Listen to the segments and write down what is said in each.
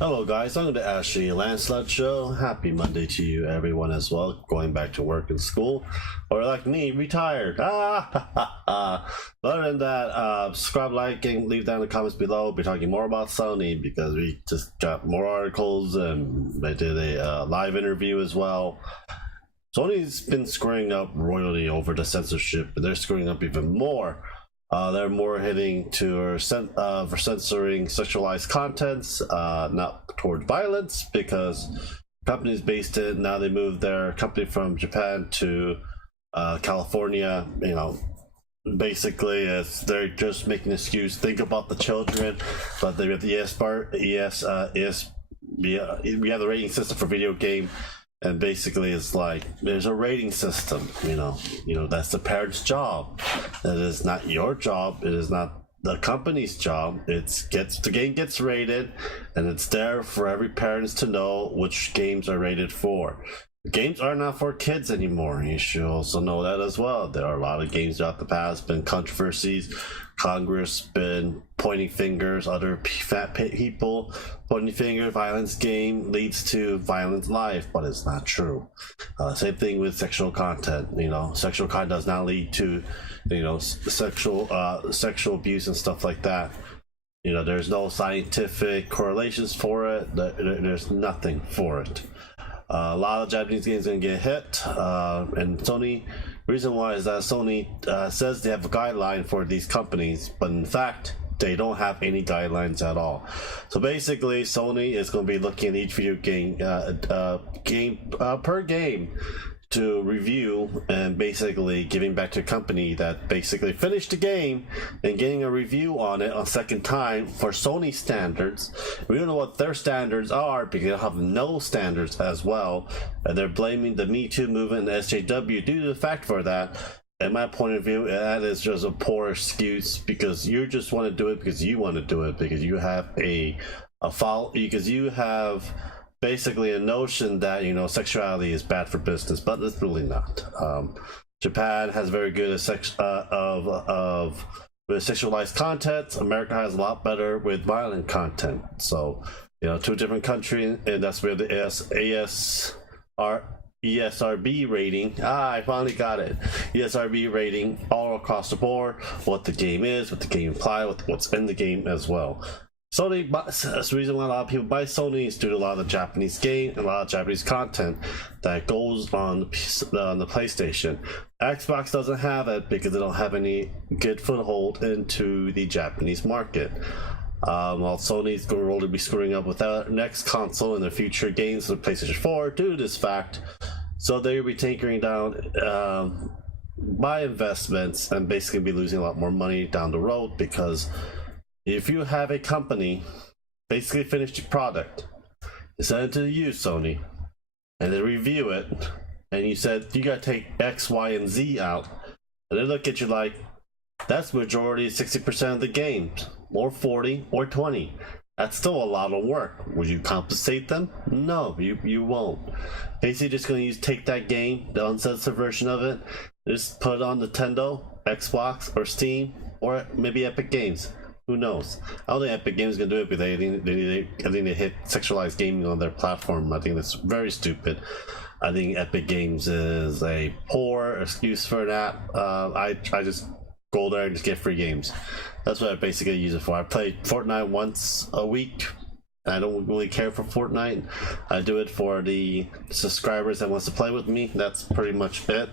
Hello guys, I'm the Ashley Lancelot Show. Happy Monday to you everyone as well, going back to work and school, or like me, retired. Other than that, subscribe, like, and leave down in the comments below. We'll be talking more about Sony because we just got more articles and I did a live interview as well. Sony's been screwing up royally over the censorship, but they're screwing up even more. They're more heading to for censoring sexualized contents, not toward violence, because companies based it. Now they moved their company from Japan to California. You know, basically, they're just making an excuse. Think about the children, but they have the we have the rating system for video game. And basically it's like there's a rating system, you know that's the parent's job. That is not your job. It is not the company's job. The game gets rated, and it's there for every parents to know which games are rated for. Games are not for kids anymore. You should also know that as well. There are a lot of games throughout the past, been controversies. Congress been pointing fingers, other fat people pointing fingers. Violence game leads to violent life, but it's not true. Same thing with sexual content. Sexual content does not lead to sexual abuse and stuff like that. There's no scientific correlations for it. There's nothing for it. A lot of Japanese games gonna get hit, and Sony. Reason why is that Sony says they have a guideline for these companies, but in fact they don't have any guidelines at all. So basically, Sony is going to be looking at each video game per game to review, and basically giving back to a company that basically finished the game and getting a review on it a second time for Sony standards. We don't know what their standards are because they have no standards as well, and they're blaming the Me Too movement and SJW due to the fact for that. In my point of view, that is just a poor excuse, because you just want to do it because you want to do it, because you have because you have basically a notion that sexuality is bad for business, but it's really not. Japan has very good with sexualized content. America has a lot better with violent content. So two different countries, and that's where the ESRB rating. I finally got it. ESRB rating all across the board. What the game is, what the game implies, what's in the game as well. Sony, that's the reason why a lot of people buy Sony is due to a lot of the Japanese game and a lot of Japanese content that goes on the PlayStation. Xbox doesn't have it because they don't have any good foothold into the Japanese market. While Sony's going to be screwing up with their next console and their future games for the PlayStation 4 due to this fact. So they'll be tinkering down by investments and basically be losing a lot more money down the road, because if you have a company basically finish the product, they send it to you, Sony, and they review it, and you said you gotta take X, Y, and Z out, and they look at you like, that's majority 60% of the games, or 40 or 20. That's still a lot of work. Would you compensate them? No, you won't. Basically just gonna take that game, the uncensored version of it, just put it on Nintendo, Xbox, or Steam, or maybe Epic Games. Who knows? I don't think Epic Games is gonna do it, because I think they hit sexualized gaming on their platform. I think that's very stupid. I think Epic Games is a poor excuse for that. I just go there and just get free games. That's what I basically use it for. I play Fortnite once a week. I don't really care for Fortnite. I do it for the subscribers that wants to play with me. That's pretty much it.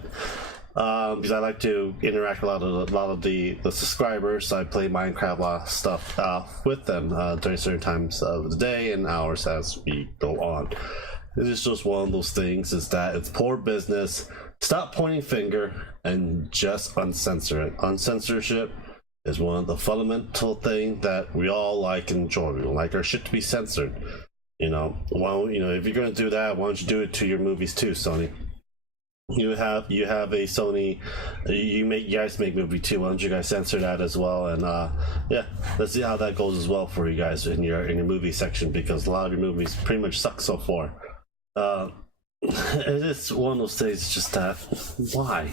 Because I like to interact with a lot of the subscribers. I play Minecraft, a lot of stuff with them during certain times of the day and hours as we go on. It's just one of those things, is that it's poor business. Stop pointing finger and just uncensor it. Uncensorship is one of the fundamental things that we all like and enjoy. We don't like our shit to be censored. If you're gonna do that, why don't you do it to your movies too, Sony? You have a Sony, you guys make movie too. Why don't you guys censor that as well? And yeah, let's see how that goes as well for you guys in your movie section, because a lot of your movies pretty much suck so far. It is one of those things, just that why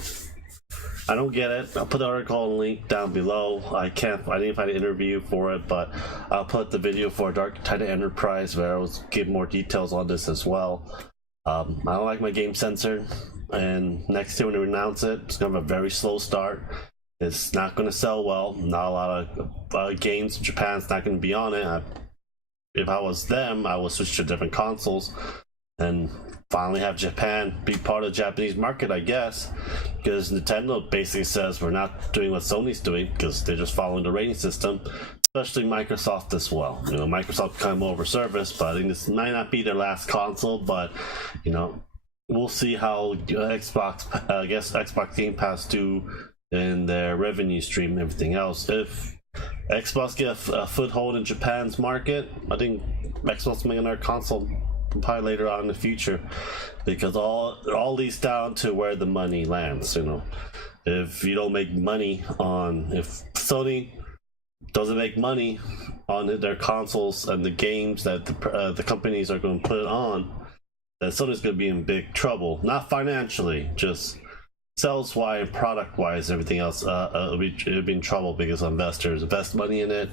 I don't get it. I'll put the article and link down below. I didn't find an interview for it, but I'll put the video for Dark Titan Enterprise where I will give more details on this as well. I don't like my game censored, and next year when they announce it, it's gonna have a very slow start. It's not gonna sell well. Not a lot of games in Japan's not gonna be on it. If I was them, I would switch to different consoles and finally have Japan be part of the Japanese market, I guess, because Nintendo basically says we're not doing what Sony's doing because they're just following the rating system, especially Microsoft as well. You know, Microsoft kind of over service, but I think this might not be their last console, but you know, we'll see how Xbox, I guess Xbox Game Pass do in their revenue stream and everything else. If Xbox get a foothold in Japan's market, I think Xbox making their console probably later on in the future, because all leads down to where the money lands. You know, if you don't make money on, if Sony doesn't make money on their consoles and the games that the companies are going to put on, then Sony's going to be in big trouble. Not financially, just sales wise and product wise, everything else. It'll be in trouble because investors invest money in it,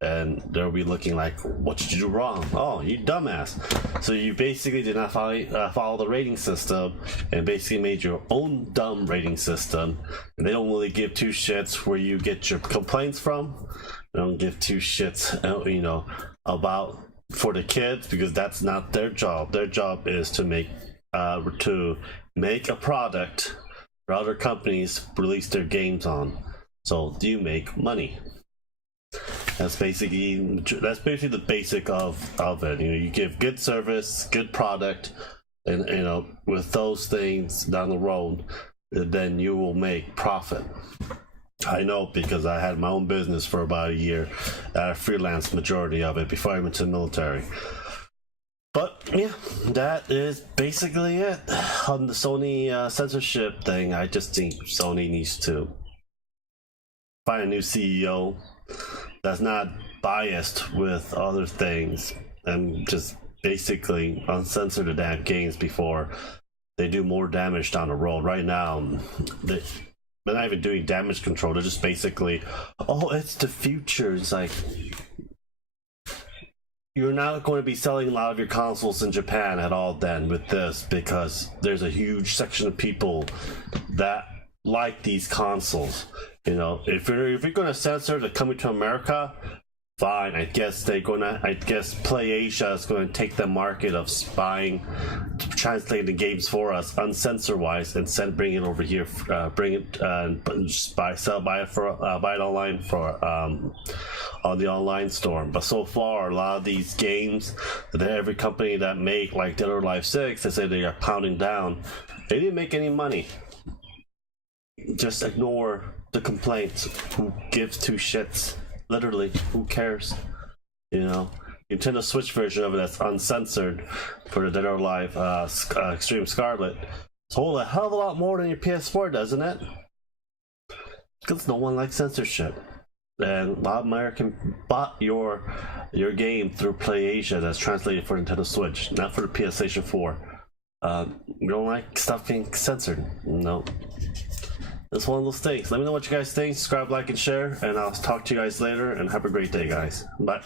and they'll be looking like, what did you do wrong? Oh, you dumbass. So you basically did not follow the rating system and basically made your own dumb rating system. And they don't really give two shits where you get your complaints from. They don't give two shits, you know, about for the kids, because that's not their job. Their job is to make a product for other companies release their games on. So do you make money? That's basically the basic of it. You know, you give good service, good product, and you know, with those things down the road, then you will make profit. I know, because I had my own business for about a year. I freelanced majority of it before I went to the military. But yeah, that is basically it on the Sony censorship thing. I just think Sony needs to find a new CEO that's not biased with other things, and just basically uncensor the damn games before they do more damage down the road. Right now, they're not even doing damage control. They're just basically, oh, it's the future. It's like, you're not going to be selling a lot of your consoles in Japan at all then with this, because there's a huge section of people that like these consoles. You know, if you're going to censor the coming to America, fine. I guess PlayAsia is going to take the market of spying, translate the games for us, uncensor wise, and bring it over here, buy it online for on the online store. But so far, a lot of these games that every company that make, like Dead or Alive 6, they say they are pounding down, they didn't make any money. Just ignore the complaints. Who gives two shits? Literally, who cares? You know, Nintendo Switch version of it that's uncensored for the Dead or Alive Extreme Scarlet, it's a hell of a lot more than your PS4, doesn't it? Because no one likes censorship, and a lot of American bought your game through PlayAsia that's translated for Nintendo Switch, not for the PlayStation 4. You don't like stuff being censored? No. It's one of those things. Let me know what you guys think. Subscribe, like, and share, and I'll talk to you guys later, and have a great day, guys. Bye.